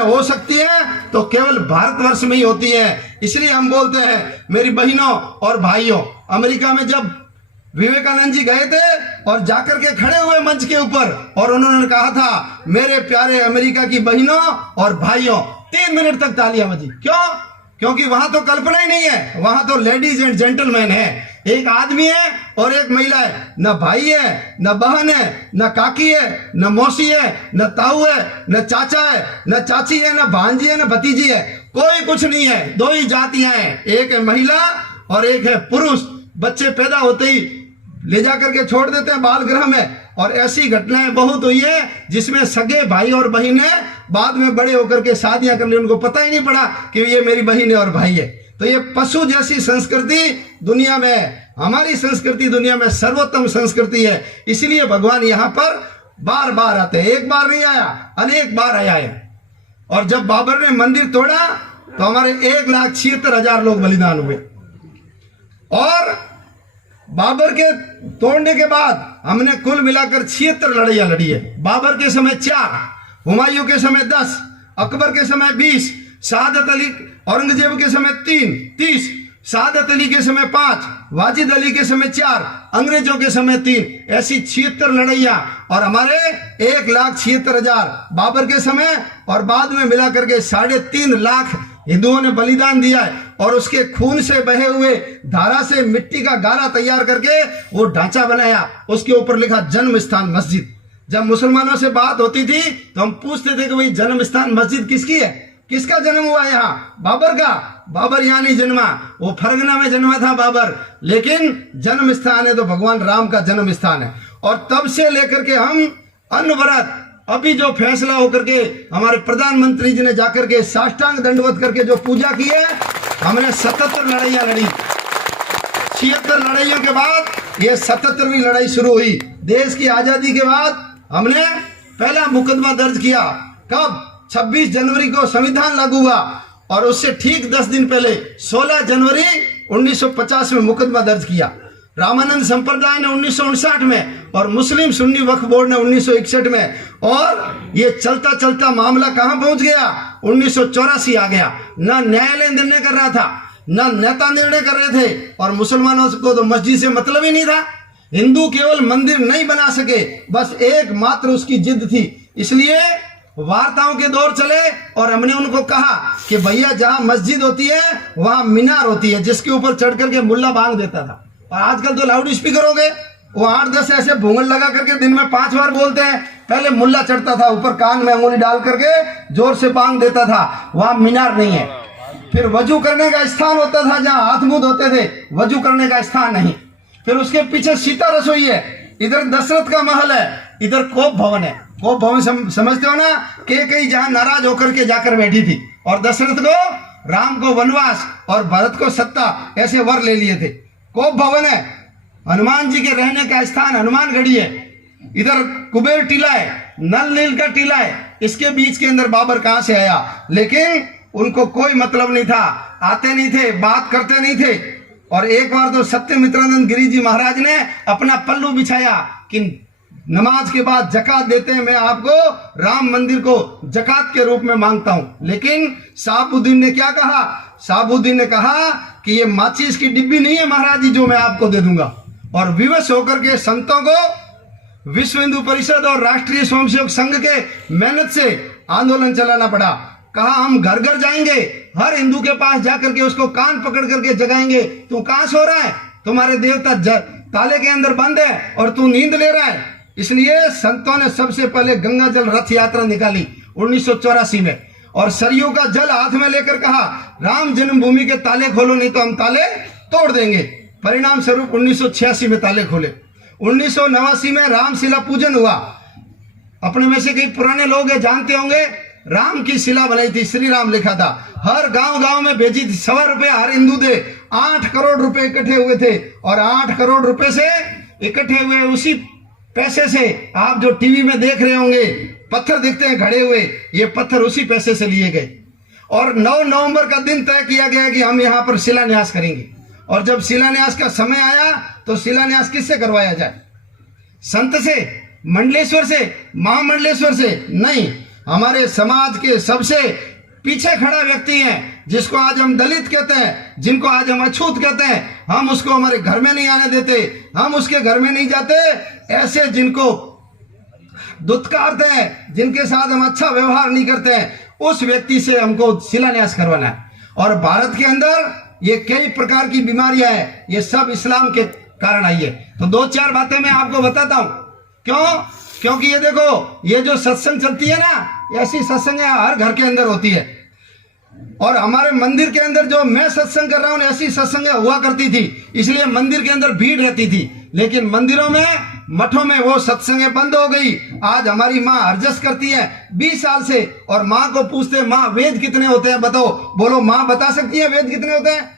हो सकती है तो केवल भारतवर्ष में ही होती है। इसलिए हम बोलते हैं मेरी बहनों और भाइयों, अमेरिका में जब विवेकानंद जी गए थे और जाकर के खड़े हुए मंच के ऊपर और उन्होंने कहा था मेरे प्यारे अमेरिका की बहनों और भाइयों, 3 मिनट तक तालियां बजी। क्यों? क्योंकि वहां तो कल्पना ही नहीं है, वहां तो लेडीज एंड जेंटलमैन है, एक आदमी है और एक महिला है, न भाई है, न बहन है, न काकी है, न मौसी है, न ताऊ है, न चाचा है, न चाची है, न भांजी है, न भतीजी है, कोई कुछ नहीं है। 2 ही जातियां हैं, एक है महिला और एक है पुरुष। बच्चे पैदा होते ही ले जाकर के छोड़ देते हैं बाल गृह में, और ऐसी घटनाएं बहुत हुई है जिसमें सगे भाई और बहनें बाद में बड़े होकर के शादियां कर ली, उनको पता ही नहीं पड़ा कि ये मेरी बहन है और भाई है। तो ये पशु जैसी संस्कृति दुनिया में, हमारी संस्कृति दुनिया में सर्वोत्तम संस्कृति है। इसलिए भगवान यहाँ पर बार बार आते हैं, एक बार नहीं आया, अनेक बार आया है। और जब बाबर ने मंदिर तोड़ा तो हमारे 1,76,000 लोग बलिदान हुए, और बाबर के तोड़ने के बाद हमने कुल मिलाकर 76 लड़ाइयां लड़ी है। बाबर के समय 4, हुमायूं के समय 10, अकबर के समय 20, शहादत अली औरंगजेब के समय 30, शहादत अली के समय 5, वाजिद अली के समय 4, अंग्रेजों के समय 3, ऐसी 76 लड़ाइयां। और हमारे 1,76,000 बाबर के समय, और बाद में मिला करके 3.5 लाख हिंदुओं ने बलिदान दिया है। और उसके खून से बहे हुए धारा से मिट्टी का गारा तैयार करके वो ढांचा बनाया, उसके ऊपर लिखा जन्म स्थान मस्जिद। जब मुसलमानों से बात होती थी तो हम पूछते थे कि भाई जन्म स्थान मस्जिद किसकी है, किसका जन्म हुआ यहाँ? बाबर का। बाबर यहाँ नहीं जन्मा, वो फरगना में जन्मा था बाबर, लेकिन जन्म स्थान है तो भगवान राम का जन्म स्थान है। और तब से लेकर के हम अनवरत, अभी जो फैसला होकर के हमारे प्रधानमंत्री जी ने जाकर के साष्टांग दंडवत करके जो पूजा की है, हमने 77 लड़ाइयां लड़ी। 76 लड़ाइयों के बाद ये 77वीं लड़ाई शुरू हुई। देश की आजादी के बाद हमने पहला मुकदमा दर्ज किया। कब? 26 जनवरी को संविधान लागू हुआ, और उससे ठीक 10 दिन पहले 16 जनवरी 1950 में मुकदमा दर्ज किया। रामानंद संप्रदाय ने 1959 में, और मुस्लिम सुन्नी वक्फ बोर्ड ने 1961 में। और ये चलता चलता मामला कहां पहुंच गया? 1984 आ गया। न न्यायालय निर्णय कर रहा था, न नेता निर्णय कर रहे थे, और मुसलमानों को तो मस्जिद से मतलब ही नहीं था। हिंदू केवल मंदिर नहीं बना सके, बस एकमात्र उसकी जिद थी। इसलिए वार्ताओं के दौर चले, और हमने उनको कहा कि भैया जहां मस्जिद होती है वहां मीनार होती है, जिसके ऊपर चढ़ करके मुल्ला बांग देता था। और आजकल तो लाउड स्पीकर हो गए, वो 8-10 ऐसे भूंगल लगा करके दिन में 5 बार बोलते हैं। पहले मुल्ला चढ़ता था, ऊपर कान में अंगुली डाल करके जोर से बांग देता था, वहां मीनार नहीं है। फिर वजू करने का स्थान होता था, जहां हाथ मुंह धोते थे, वजू करने का स्थान नहीं। फिर उसके पीछे सीता रसोई है, इधर दशरथ का महल है, इधर कोप भवन है। कोप भवन समझते हो ना, कई जहां नाराज होकर के जाकर बैठी थी, और दशरथ को, राम को वनवास और भरत को सत्ता, ऐसे वर ले लिए थे। कोप भवन है, हनुमान जी के रहने का स्थान हनुमानगढ़ी है। इधर कुबेर टीला है, नल नील का टीला है। इसके बीच के अंदर बाबर कहां से आया? लेकिन उनको कोई मतलब नहीं था, आते नहीं थे, बात करते नहीं थे। और एक बार तो सत्यमित्रानंद गिरी जी महाराज ने अपना पल्लू बिछाया कि नमाज के बाद जकात देते हैं, मैं आपको राम मंदिर को जकात के रूप में मांगता हूं। लेकिन साहबुद्दीन ने क्या कहा? साहबुद्दीन ने कहा कि ये माचिस की डिब्बी नहीं है महाराज जी जो मैं आपको दे दूंगा। और विवश होकर के संतों को विश्व हिंदू परिषद और राष्ट्रीय स्वयंसेवक संघ के मेहनत से आंदोलन चलाना पड़ा। कहा हम घर घर जाएंगे, हर हिंदू के पास जाकर के उसको कान पकड़ करके जगाएंगे, तू कहां सो रहा है, तुम्हारे देवता ताले के अंदर बंद है और तू नींद ले रहा है। इसलिए संतों ने सबसे पहले गंगा जल रथ यात्रा निकाली 1984 में, और सरयू का जल हाथ में लेकर कहा राम जन्मभूमि के ताले खोलो, नहीं तो हम ताले तोड़ देंगे। परिणाम स्वरूप 1986 में ताले खोले। 1989 में रामशिला पूजन हुआ। अपने में से कई पुराने लोग हैं, जानते होंगे, राम की शिला बनाई थी, श्री राम लिखा था, हर गांव में भेजी थी। 100 रुपए हर हिंदू दे, 8 करोड़ रुपए इकट्ठे हुए थे। और 8 करोड़ रुपए से इकट्ठे हुए उसी पैसे से आप जो टीवी में देख रहे होंगे पत्थर दिखते हैं खड़े हुए, ये पत्थर उसी पैसे से लिए गए। और 9 नवंबर का दिन तय किया गया कि हम यहाँ पर शिलान्यास करेंगे। और जब शिलान्यास का समय आया तो शिलान्यास किससे करवाया जाए? संत से, मंडलेश्वर से, महामंडलेश्वर से नहीं, हमारे समाज के सबसे पीछे खड़ा व्यक्ति है, जिसको आज हम दलित कहते हैं, जिनको आज हम अछूत कहते हैं, हम उसको हमारे घर में नहीं आने देते, हम उसके घर में नहीं जाते। ऐसे जिनको दुत्कारते हैं, जिनके साथ हम अच्छा व्यवहार नहीं करते हैं, उस व्यक्ति से हमको शिलान्यास करवाना है। और भारत के अंदर ये कई प्रकार की बीमारियां हैं, ये सब इस्लाम के कारण आई है। तो 2-4 बातें मैं आपको बताता हूं। क्यों? क्योंकि ये देखो, ये जो सत्संग चलती है ना, ऐसी सत्संग हर घर के अंदर होती है। और हमारे मंदिर के अंदर जो मैं सत्संग कर रहा हूं, ऐसी सत्संग हुआ करती थी, इसलिए मंदिर के अंदर भीड़ रहती थी। लेकिन मंदिरों में, मठों में वो सत्संगें बंद हो गई। आज हमारी माँ हरजस करती है 20 साल से, और माँ को पूछते, माँ वेद कितने होते हैं बताओ? बोलो, माँ बता सकती है वेद कितने होते हैं?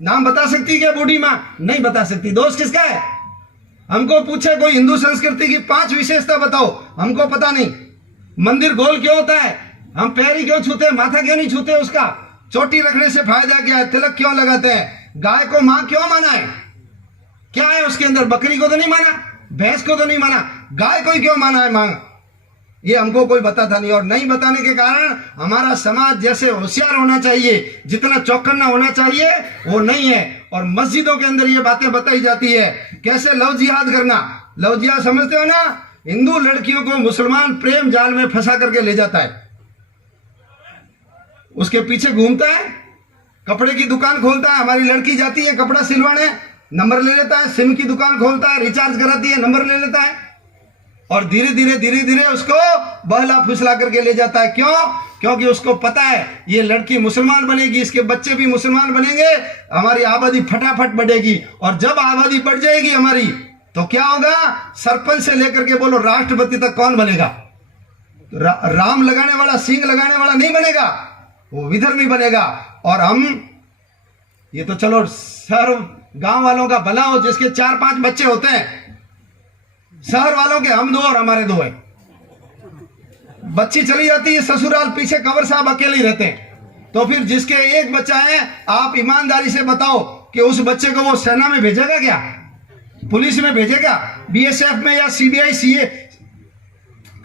नाम बता सकती है क्या बूढ़ी माँ? नहीं बता सकती। दोष किसका है? हमको पूछे कोई हिंदू संस्कृति की 5 विशेषता बताओ, हमको पता नहीं। मंदिर गोल क्यों होता है? हम पैर ही क्यों छूते, माथा क्यों नहीं छूते उसका? चोटी रखने से फायदा क्या है? तिलक क्यों लगाते हैं? गाय को माँ क्यों माना है? क्या है उसके अंदर? बकरी को तो नहीं माना, भैंस को तो नहीं माना, गाय को ही क्यों माना है माँ? ये हमको कोई बताता नहीं। और नहीं बताने के कारण हमारा समाज जैसे होशियार होना चाहिए, जितना चौकन्ना होना चाहिए, वो नहीं है। और मस्जिदों के अंदर ये बातें बताई जाती है, कैसे लव जिहाद करना। लव जिहाद समझते हो ना? हिंदू लड़कियों को मुसलमान प्रेम जाल में फंसा करके ले जाता है, उसके पीछे घूमता है, कपड़े की दुकान खोलता है, हमारी लड़की जाती है कपड़ा सिलवाने, नंबर ले लेता है, सिम की दुकान खोलता है, रिचार्ज कराती है, नंबर ले लेता है, और धीरे धीरे उसको बहला फुसला करके ले जाता है। क्यों? क्योंकि उसको पता है ये लड़की मुसलमान बनेगी, इसके बच्चे भी मुसलमान बनेंगे, हमारी आबादी फटाफट बढ़ेगी। और जब आबादी बढ़ जाएगी हमारी, तो क्या होगा? सरपंच से लेकर के बोलो राष्ट्रपति तक कौन बनेगा? राम लगाने वाला, सींग लगाने वाला नहीं बनेगा, वो विधर्मी बनेगा। और हम, ये तो चलो शहर गांव वालों का भला हो, जिसके 4-5 बच्चे होते हैं, शहर वालों के हम 2 और हमारे 2 हैं। बच्ची चली जाती है ससुराल, पीछे कंवर साहब अकेले ही रहते हैं। तो फिर जिसके 1 बच्चा है, आप ईमानदारी से बताओ कि उस बच्चे को वो सेना में भेजेगा क्या? पुलिस में भेजेगा? बीएसएफ में या सीबीआई, सीए,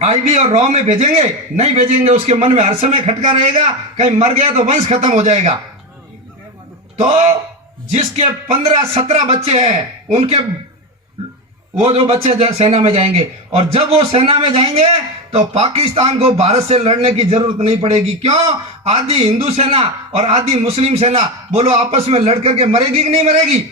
आईबी और रॉ में भेजेंगे? नहीं भेजेंगे। उसके मन में हर समय खटका रहेगा, कहीं मर गया तो वंश खत्म हो जाएगा। तो जिसके 15-17 बच्चे हैं, उनके वो जो बच्चे सेना में जाएंगे, और जब वो सेना में जाएंगे तो पाकिस्तान को भारत से लड़ने की जरूरत नहीं पड़ेगी। क्यों? आधी हिंदू सेना और आधी मुस्लिम सेना, बोलो आपस में लड़ करके मरेगी कि नहीं मरेगी?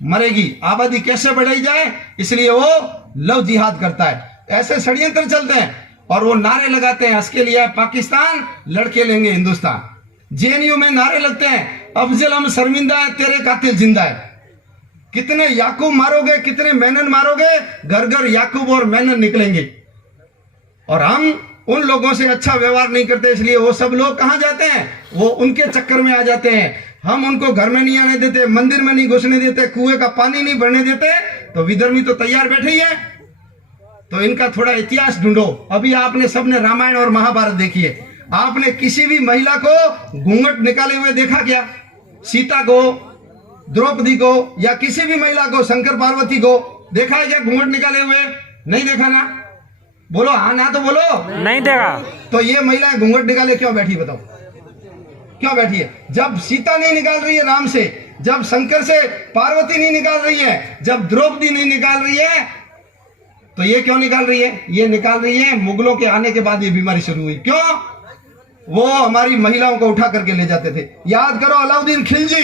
मरेगी। आबादी कैसे बढ़ाई जाए, इसलिए वो लव जिहाद करता है। ऐसे षड्यंत्र चलते हैं, और वो नारे लगाते हैं, इसके लिए पाकिस्तान, लड़के लेंगे हिंदुस्तान। जेएनयू में नारे लगते हैं, अफजल हम शर्मिंदा है, तेरे कातिल जिंदा है। कितने याकूब मारोगे, कितने मेनन मारोगे, घर घर याकूब और मेनन निकलेंगे। और हम उन लोगों से अच्छा व्यवहार नहीं करते, इसलिए वो सब लोग कहां जाते हैं? वो उनके चक्कर में आ जाते हैं। हम उनको घर में नहीं आने देते, मंदिर में नहीं घुसने देते, कुएं का पानी नहीं भरने देते, तो विधर्मी तो तैयार बैठे ही है। तो इनका थोड़ा इतिहास ढूंढो। अभी आपने सबने रामायण और महाभारत देखी है, आपने किसी भी महिला को घूंघट निकाले हुए देखा क्या? सीता को, द्रौपदी को, या किसी भी महिला को, शंकर पार्वती को देखा है क्या घूंघट निकाले हुए? नहीं देखा ना? बोलो हाँ ना तो बोलो। नहीं देखा। तो ये महिलाएं घूंघट निकाले क्यों बैठी, बताओ क्यों बैठी है? जब सीता नहीं निकाल रही है राम से, जब शंकर से पार्वती नहीं निकाल रही है, जब द्रौपदी नहीं निकाल रही है, तो ये क्यों निकाल रही है? ये निकाल रही है मुगलों के आने के बाद ये बीमारी शुरू हुई। क्यों? वो हमारी महिलाओं को उठा करके ले जाते थे। याद करो अलाउद्दीन खिलजी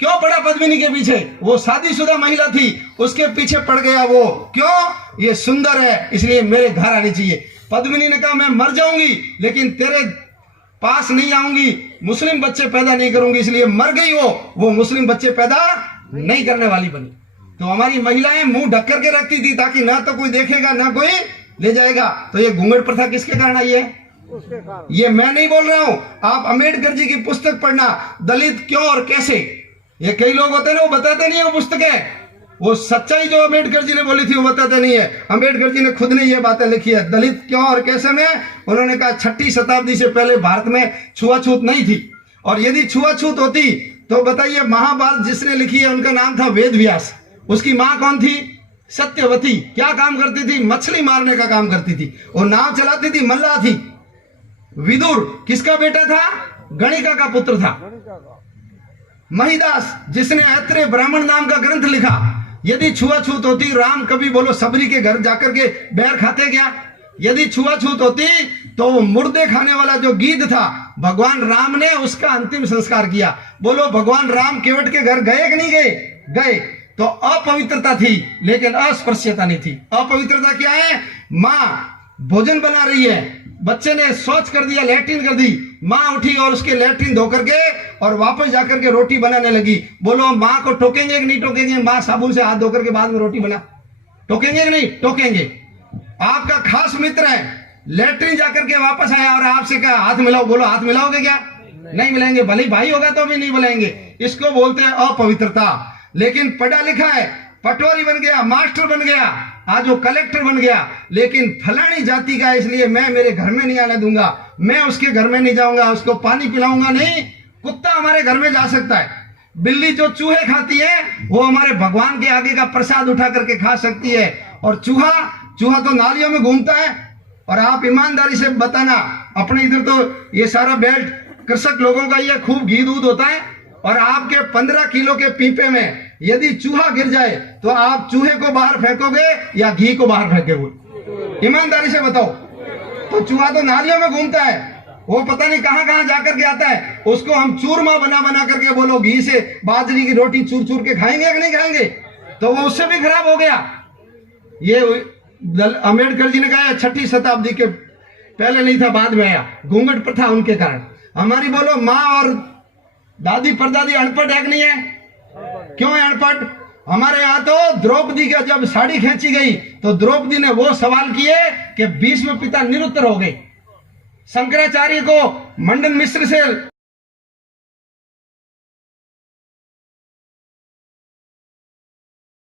क्यों पड़ा पद्मिनी के पीछे? वो शादीशुदा महिला थी, उसके पीछे पड़ गया वो। क्यों? ये सुंदर है इसलिए मेरे घर आनी चाहिए। पद्मिनी ने कहा मैं मर जाऊंगी लेकिन तेरे पास नहीं आऊंगी, मुस्लिम बच्चे पैदा नहीं करूंगी, इसलिए मर गई वो मुस्लिम बच्चे पैदा नहीं करने वाली बनी। तो हमारी महिलाएं मुंह ढक करके रखती थी ताकि ना तो कोई देखेगा ना कोई ले जाएगा। तो ये घूंघट प्रथा किसके कारण आई है? ये मैं नहीं बोल रहा हूं, आप अम्बेडकर जी की पुस्तक पढ़ना, दलित क्यों और कैसे। ये कई लोग होते हैं ना, वो बताते नहीं है वो पुस्तक है, वो सच्चाई जो अम्बेडकर जी ने बोली थी वो बताते नहीं है। अम्बेडकर जी ने खुद ने ये बातें लिखी है दलित क्यों और कैसे में। उन्होंने कहा 6वीं शताब्दी से पहले भारत में छुआछूत नहीं थी, और यदि छुआछूत होती तो बताइए महाभारत जिसने लिखी है उनका नाम था वेद व्यास। उसकी माँ कौन थी? सत्यवती। क्या काम करती थी? मछली मारने का काम करती थी। वो नाव चलाती थी, मल्लाह थी। विदुर किसका बेटा था? गणिका का पुत्र था। महिदास जिसने ऐत्रेय ब्राह्मण नाम का ग्रंथ लिखा, यदि छुआछूत होती, राम कभी बोलो सबरी के घर जाकर के बैर खाते क्या? यदि छुआछूत होती तो वो मुर्दे खाने वाला जो गीध था, भगवान राम ने उसका अंतिम संस्कार किया। बोलो भगवान राम केवट के घर गए कि नहीं गए? गए। तो अपवित्रता थी लेकिन अस्पृश्यता नहीं थी। अपवित्रता क्या है? माँ भोजन बना रही है, बच्चे ने शौच कर दिया, लैट्रिन कर दी, माँ उठी और उसके लैट्रिन धो करके और वापस जाकर के रोटी बनाने लगी। बोलो माँ को टोकेंगे कि नहीं टोकेंगे? माँ साबुन से हाथ धो करके बाद में रोटी बना, टोकेंगे कि नहीं? टोकेंगे। आपका खास मित्र है, लैट्रिन जाकर के वापस आया और आपसे कहा हाथ मिलाओ, बोलो हाथ मिलाओगे क्या? नहीं मिलाएंगे। भले भाई होगा तो भी नहीं बुलाएंगे। इसको बोलते हैं अपवित्रता। लेकिन पढ़ा लिखा है, पटवारी बन गया, मास्टर बन गया, आज वो कलेक्टर बन गया, लेकिन फलानी जाति का इसलिए मैं मेरे घर में नहीं आने दूंगा, मैं उसके घर में नहीं जाऊंगा, उसको पानी पिलाऊंगा नहीं। कुत्ता हमारे घर में जा सकता है, बिल्ली जो चूहे खाती है वो हमारे भगवान के आगे का प्रसाद उठा करके खा सकती है, और चूहा तो नालियों में घूमता है। और आप ईमानदारी से बताना, अपने इधर तो ये सारा बेल्ट कृषक लोगों का ये खूब घी दूध होता है, और आपके 15 किलो के पीपे में यदि चूहा गिर जाए तो आप चूहे को बाहर फेंकोगे या घी को बाहर फेंकोगे? ईमानदारी से बताओ। तो चूहा तो नालियों में घूमता है, वो पता नहीं कहां कहां जाकर के आता है, उसको हम चूरमा बना करके बोलो घी से बाजरी की रोटी चूर चूर के खाएंगे कि नहीं खाएंगे? तो वो उससे भी खराब हो गया। ये अम्बेडकर जी ने कहा 6वीं शताब्दी के पहले नहीं था, बाद में आया, घूंघट प्रथा उनके कारण। हमारी बोलो माँ और दादी परदादी अनपढ़ है कि नहीं है? क्यों है अनपढ़? हमारे यहाँ तो द्रौपदी का जब साड़ी खींची गई तो द्रौपदी ने वो सवाल किए कि भीष्म पिता निरुत्तर हो गए। शंकराचार्य को मंडन मिश्र से